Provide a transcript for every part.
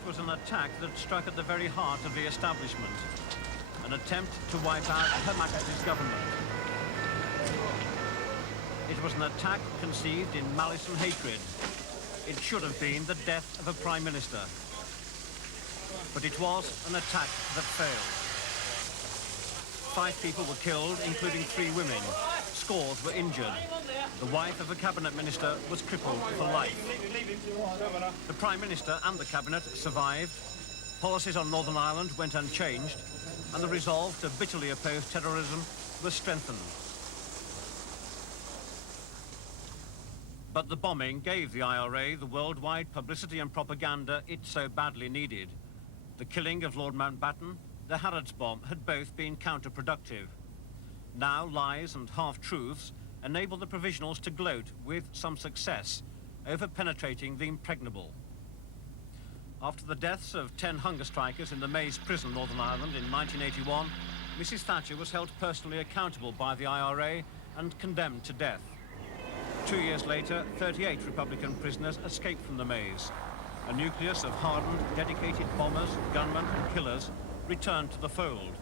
it was an attack that struck at the very heart of the establishment, an attempt to wipe out Her Majesty's government. It was an attack conceived in malice and hatred. It should have been the death of a Prime Minister. But it was an attack that failed. 5 people were killed, including 3 women. Scores were injured. The wife of a cabinet minister was crippled for life. The Prime Minister and the cabinet survived. Policies on Northern Ireland went unchanged, and the resolve to bitterly oppose terrorism was strengthened. But the bombing gave the IRA the worldwide publicity and propaganda it so badly needed. The killing of Lord Mountbatten, the Harrods bomb had both been counterproductive. Now lies and half-truths enable the Provisionals to gloat with some success over penetrating the impregnable. After the deaths of 10 hunger strikers in the Maze prison, Northern Ireland, in 1981, Mrs. Thatcher was held personally accountable by the IRA and condemned to death. 2 years later, 38 Republican prisoners escaped from the Maze. A nucleus of hardened, dedicated bombers, gunmen and killers returned to the fold.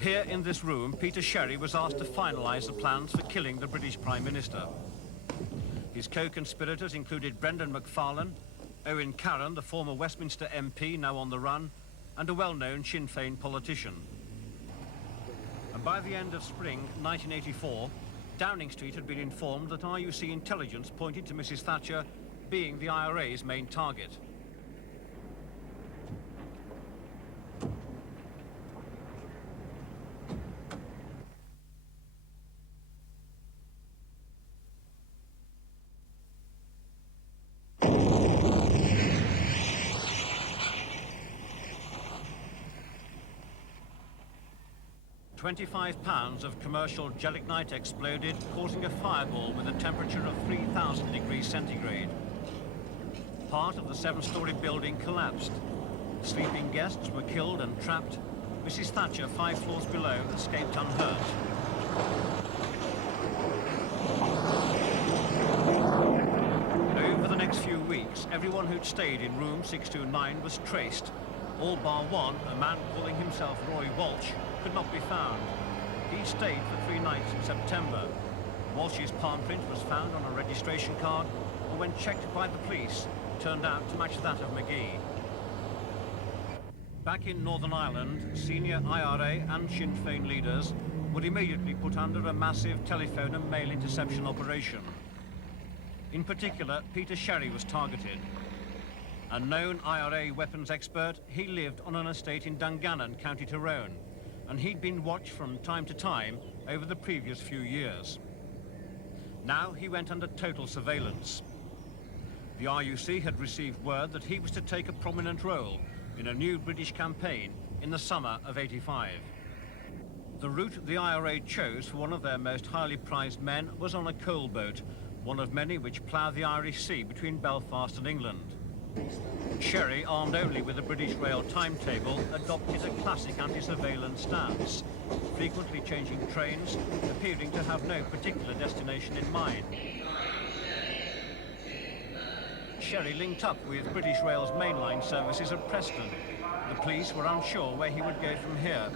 Here in this room, Peter Sherry was asked to finalise the plans for killing the British Prime Minister. His co-conspirators included Brendan Macfarlane, Owen Carron, the former Westminster MP now on the run, and a well-known Sinn Féin politician. And by the end of spring 1984, Downing Street had been informed that RUC intelligence pointed to Mrs. Thatcher being the IRA's main target. £25 of commercial gelignite exploded, causing a fireball with a temperature of 3,000 degrees centigrade. Part of the 7-storey building collapsed. Sleeping guests were killed and trapped. Mrs. Thatcher, 5 floors below, escaped unhurt. Over the next few weeks, everyone who'd stayed in room 629 was traced. All bar one, a man calling himself Roy Walsh, could not be found. He stayed for 3 nights in September. Walsh's palm print was found on a registration card, and when checked by the police, turned out to match that of Magee. Back in Northern Ireland, senior IRA and Sinn Féin leaders were immediately put under a massive telephone and mail interception operation. In particular, Peter Sherry was targeted. A known IRA weapons expert, he lived on an estate in Dungannon, County Tyrone, and he'd been watched from time to time over the previous few years. Now he went under total surveillance. The RUC had received word that he was to take a prominent role in a new British campaign in the summer of '85. The route the IRA chose for one of their most highly prized men was on a coal boat, one of many which plough the Irish Sea between Belfast and England. Sherry, armed only with a British Rail timetable, adopted a classic anti-surveillance stance, frequently changing trains, appearing to have no particular destination in mind. Sherry linked up with British Rail's mainline services at Preston. The police were unsure where he would go from here.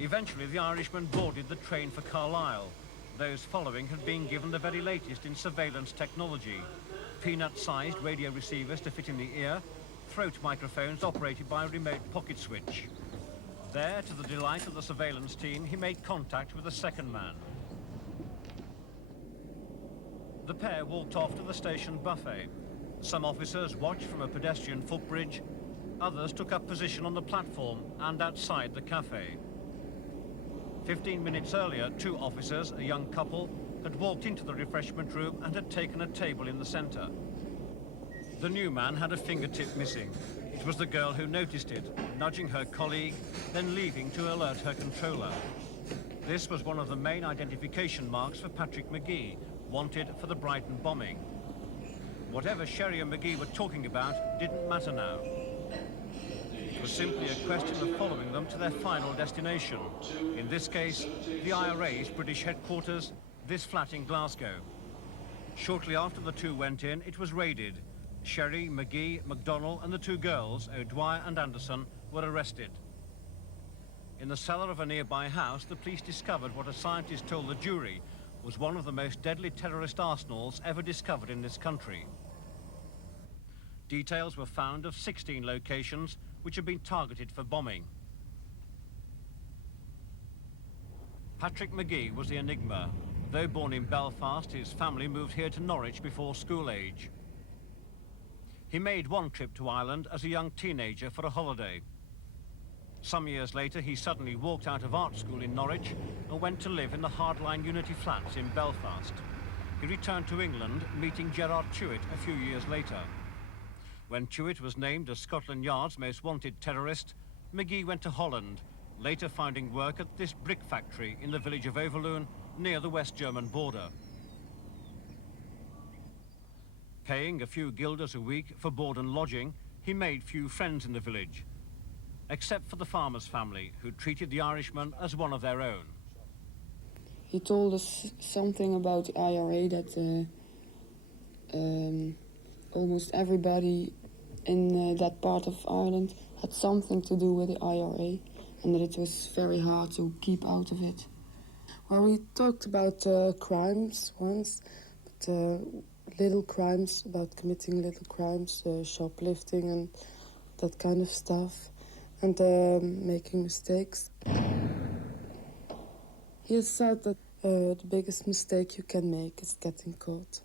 Eventually, the Irishman boarded the train for Carlisle. Those following had been given the very latest in surveillance technology. Peanut-sized radio receivers to fit in the ear, throat microphones operated by a remote pocket switch. There, to the delight of the surveillance team, he made contact with a second man. The pair walked off to the station buffet. Some officers watched from a pedestrian footbridge. Others took up position on the platform and outside the cafe. 15 minutes earlier, 2 officers, a young couple, had walked into the refreshment room and had taken a table in the centre. The new man had a fingertip missing. It was the girl who noticed it, nudging her colleague, then leaving to alert her controller. This was one of the main identification marks for Patrick Magee, wanted for the Brighton bombing. Whatever Sherry and Magee were talking about didn't matter now. It was simply a question of following them to their final destination. In this case, the IRA's British headquarters this flat in Glasgow. Shortly after the two went in, it was raided. Sherry, Magee, MacDonald and the two girls, O'Dwyer and Anderson, were arrested. In the cellar of a nearby house, the police discovered what a scientist told the jury was one of the most deadly terrorist arsenals ever discovered in this country. Details were found of 16 locations which had been targeted for bombing. Patrick Magee was the enigma. Though born in Belfast, his family moved here to Norwich before school age. He made one trip to Ireland as a young teenager for a holiday. Some years later, he suddenly walked out of art school in Norwich and went to live in the hardline Unity flats in Belfast. He returned to England, meeting Gerard Chewett a few years later. When Chewett was named as Scotland Yard's most wanted terrorist, Magee went to Holland, later finding work at this brick factory in the village of Overloon, near the West German border. Paying a few guilders a week for board and lodging, he made few friends in the village, except for the farmer's family, who treated the Irishman as one of their own. He told us something about the IRA, that almost everybody in that part of Ireland had something to do with the IRA, and that it was very hard to keep out of it. Well, we talked about crimes once, but little crimes, about committing little crimes, shoplifting and that kind of stuff, and making mistakes. He has said that the biggest mistake you can make is getting caught.